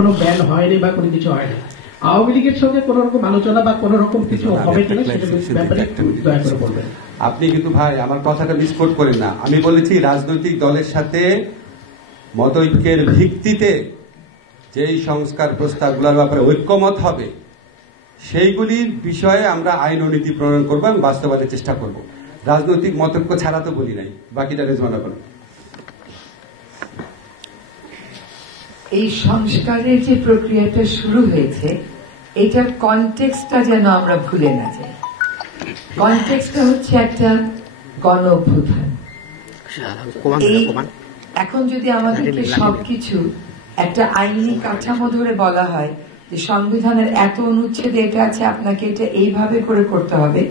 এখনো ব্যান হয়নি বা কোনো কিছু হয়নি। আওয়ামী লীগের সঙ্গে কোন রকম আলোচনা বা কোন রকম কিছু হবে কিনা সেটা ব্যাপারে দয়া করে বলবেন। আপনি কিন্তু ভাই আমার কথাটা মিসকোট করেন না। আমি বলেছি রাজনৈতিক দলের সাথে মতৈক্যের ভিত্তিতে যেই সংস্কার প্রস্তাবগুলোর ব্যাপারে ঐক্যমত হবে সেইগুলির বিষয়ে আমরা আইন ও নীতি প্রণয়ন করবো এবং বাস্তবায়নের চেষ্টা করব। রাজনৈতিক মতৈক্য ছাড়া তো বলি নাই। বাকিটা রেজওয়ানা করেন। এই সংস্কারের যে প্রক্রিয়াটা শুরু হয়েছে এটার কনটেক্সটটা যেন আমরা ভুলে না যাই। কনটেক্সটটা হচ্ছে একটা গণ অভ্যুত্থান। এখন যদি আমাদেরকে সবকিছু একটা আইনি কাঠামো ধরে বলা হয় যে সংবিধানের এত অনুচ্ছেদে এটা আছে, আপনাকে এটা এইভাবে করে করতে হবে,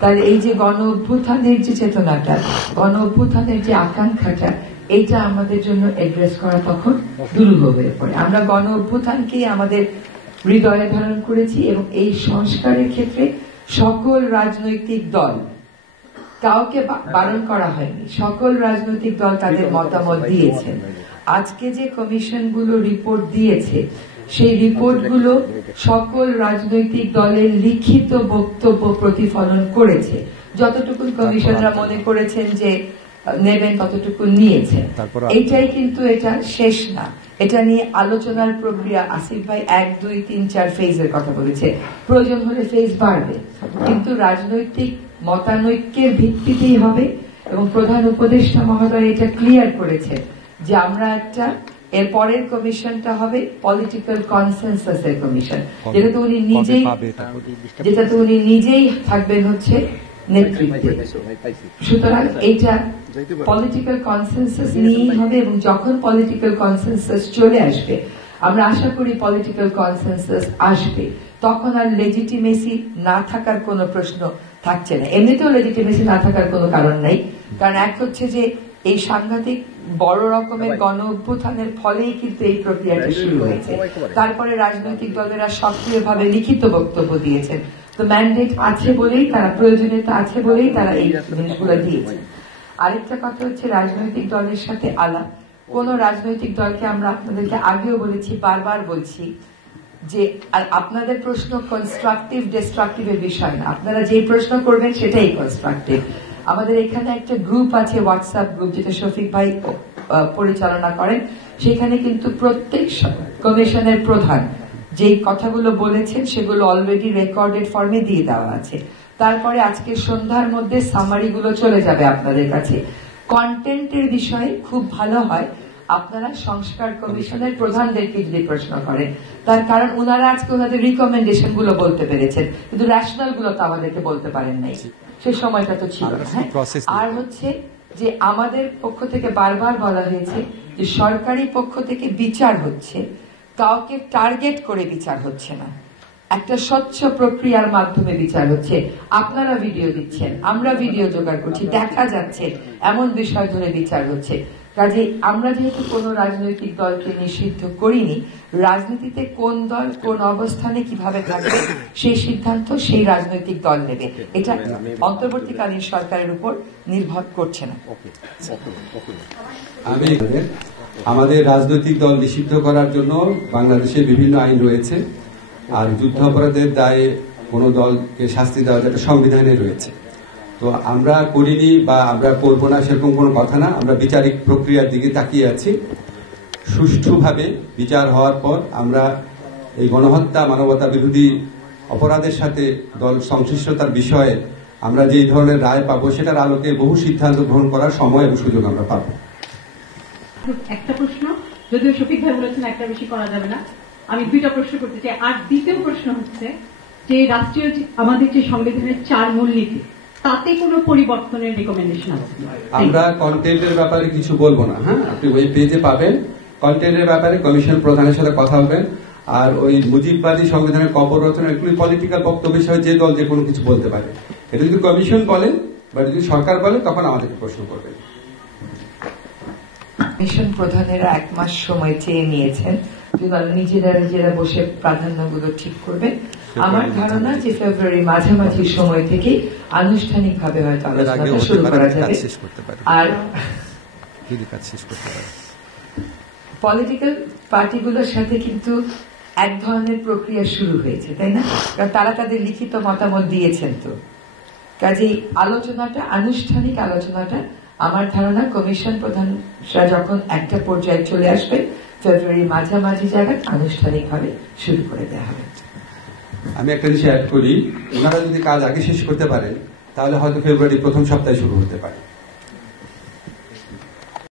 তাহলে এই যে গণ অভ্যুত্থানের যে চেতনাটা, গণ অভ্যুত্থানের যে আকাঙ্ক্ষাটা, এইটা আমাদের জন্য এড্রেস করা তখন দুরূহ হয়ে পড়ে। আমরা গণ অভ্যুত্থানকেই আমাদের হৃদয়ে ধারণ করেছি এবং এই সংস্কারের ক্ষেত্রে সকল রাজনৈতিক দল, কাউকে বারণ করা হয়নি, সকল রাজনৈতিক দল তাদের মতামত দিয়েছেন। আজকে যে কমিশনগুলো রিপোর্ট দিয়েছে সেই রিপোর্টগুলো সকল রাজনৈতিক দলের লিখিত বক্তব্য প্রতিফলন করেছে। যতটুকু কমিশনরা মনে করেছেন যে নেবেন ততটুকু নিয়েছেন। এইটাই কিন্তু এটা শেষ না, এটা নিয়ে আলোচনার প্রক্রিয়া। আসিফ ভাই 1, 2, 3, 4 ফেজের কথা বলেছে, প্রয়োজন হলে ফেজ বাড়বে, কিন্তু রাজনৈতিক মতানৈক্যের ভিত্তিতেই হবে। এবং প্রধান উপদেষ্টা মহোদয় এটা ক্লিয়ার করেছে যে আমরা একটা এর পরের কমিশনটা হবে পলিটিক্যাল কনসেনসাসের কমিশন, যেটাতে উনি নিজেই থাকবেন হচ্ছে নেতৃত্বে। সুতরাং এইটা পলিটিক্যাল কনসেনসাস নিয়েই হবে এবং যখন পলিটিক্যাল কনসেনসাস চলে আসবে, আমরা আশা করি পলিটিক্যাল কনসেনসাস আসবে, তখন আর লেজিটিমেসি না থাকার কোনো প্রশ্ন থাকছে না। এমনিতেও লেজিটিমেসি না থাকার কোনো কারণ নাই, কারণ এক হচ্ছে যে এই সাংঘাতিক বড় রকমের গণ অভ্যুত্থানের ফলেই কিন্তু এই প্রক্রিয়াটা শুরু হয়েছে। তারপরে রাজনৈতিক দলেরা সক্রিয়ভাবে লিখিত বক্তব্য দিয়েছেন, তো ম্যান্ডেট আছে বলেই তারা, প্রয়োজনীয়তা আছে বলেই তারা এই জিনিসগুলো দিয়েছে। আরেকটা কথা হচ্ছে রাজনৈতিক দলের সাথে আলাপ। কোন রাজনৈতিক দলকে আমরা আপনাদেরকে আগেও বলেছি, বারবার বলছি যে আপনাদের প্রশ্ন কনস্ট্রাকটিভ ডিস্ট্রাকটিভের বিষয় না, আপনারা যেই প্রশ্ন করবেন সেটাই কনস্ট্রাকটিভ। আমাদের এখানে একটা গ্রুপ আছে, হোয়াটসঅ্যাপ গ্রুপ, যেটা শফিক ভাই পরিচালনা করেন। সেখানে কিন্তু প্রত্যেক কমিশনের প্রধান যেই কথাগুলো বলেছেন সেগুলো অলরেডি রেকর্ডেড ফর্মে দিয়ে দেওয়া আছে। তারপরে আজকে সন্ধ্যার মধ্যে সামারিগুলো চলে যাবে আপনাদের কাছে। কন্টেন্টের বিষয়ে খুব ভালো হয় আপনারা সংস্কার কমিশনের প্রধানদেরকে যদি প্রশ্ন করেন, তার কারণ ওনারা আজকে ওনাদের রিকমেন্ডেশন গুলো বলতে পেরেছেন, কিন্তু রেশনাল গুলো তো আমাদেরকে বলতে পারেন নাই, সে সময়টা তো ছিল। আর হচ্ছে যে আমাদের পক্ষ থেকে বারবার বলা হয়েছে যে সরকারি পক্ষ থেকে বিচার হচ্ছে, কাউকে টার্গেট করে বিচার হচ্ছে না, একটা স্বচ্ছ প্রক্রিয়ার মাধ্যমে বিচার হচ্ছে। আপনারা ভিডিও দিচ্ছেন, আমরা ভিডিও জোগাড় করছি, দেখা যাচ্ছে এমন বিষয় ধরে বিচার হচ্ছে। কাজে আমরা যেহেতু কোন রাজনৈতিক দলকে নিষিদ্ধ করিনি, রাজনীতিতে কোন দল কোন অবস্থানে কিভাবে থাকবে সেই সিদ্ধান্ত সেই রাজনৈতিক দল নেবে, এটা অন্তর্বর্তীকালীন সরকারের উপর নির্ভর করছে না। আমি আমাদের রাজনৈতিক দল নিষিদ্ধ করার জন্য বাংলাদেশে বিভিন্ন আইন রয়েছে, আর যুদ্ধাপরাধের দায়ে কোনো দলকে শাস্তি দেওয়া যেটা সংবিধানে রয়েছে। তো আমরা করিনি বা আমরা করবো না সেরকম কোনো কথা না, আমরা বিচারিক প্রক্রিয়ার দিকে তাকিয়ে আছি। সুষ্ঠুভাবে বিচার হওয়ার পর আমরা এই গণহত্যা, মানবতা বিরোধী অপরাধের সাথে দল সংশ্লিষ্টতার বিষয়ে আমরা যেই ধরনের রায় পাবো সেটার আলোকে বহু সিদ্ধান্ত গ্রহণ করার সময় এবং সুযোগ আমরা পাবো। একটা প্রশ্ন, যদিও শফিক ভাই বলেছেন একটা বেশি করা যাবে না, আমি 2টা প্রশ্ন করতে চাই। আর দ্বিতীয় প্রশ্ন হচ্ছে যে রাষ্ট্রীয় আমাদের যে সংবিধানের 4 মূলনীতি, তাতে কোনো পরিবর্তনের রেকমেন্ডেশন আছে? আমরা কন্টেন্টের ব্যাপারে কিছু বলবো না। হ্যাঁ, আপনি ওই পেজে পাবেন। কন্টেন্টের ব্যাপারে কমিশন প্রধানের সাথে কথা বলবেন। আর ওই মুজিববাদী সংবিধানের কবর রচনা, এগুলি পলিটিক্যাল বক্তব্য হিসেবে যে দল যে কোনো কিছু বলতে পারে। এটা যদি কমিশন বলে বা যদি সরকার বলে তখন আমাদেরকে প্রশ্ন করবেন। কমিশন প্রধানেরা 1 মাস সময় চেয়ে নিয়েছেন, নিজেরা বসে প্রাধান্যগুলো ঠিক করবে। আমার ধারণা যে ফেব্রুয়ারি মাঝামাঝি সময় থেকে আনুষ্ঠানিকভাবে হয়তো আলোচনা শুরু করা যাবে। আর পলিটিক্যাল পার্টিগুলোর সাথে কিন্তু এক ধরনের প্রক্রিয়া শুরু হয়েছে, তাই না? কারণ তারা তাদের লিখিত মতামত দিয়েছেন। তো কাজেই আলোচনাটা, আনুষ্ঠানিক আলোচনাটা আমার ধারণা কমিশন প্রধানরা যখন একটা পর্যায়ে চলে আসবে, ফেব্রুয়ারির মাঝামাঝি জায়গায় আনুষ্ঠানিকভাবে শুরু করে দেওয়া হবে। আমি একটা জিনিস অ্যাড করি, ওনারা যদি কাজ আগে শেষ করতে পারেন তাহলে হয়তো ফেব্রুয়ারি প্রথম সপ্তাহে শুরু হতে পারে।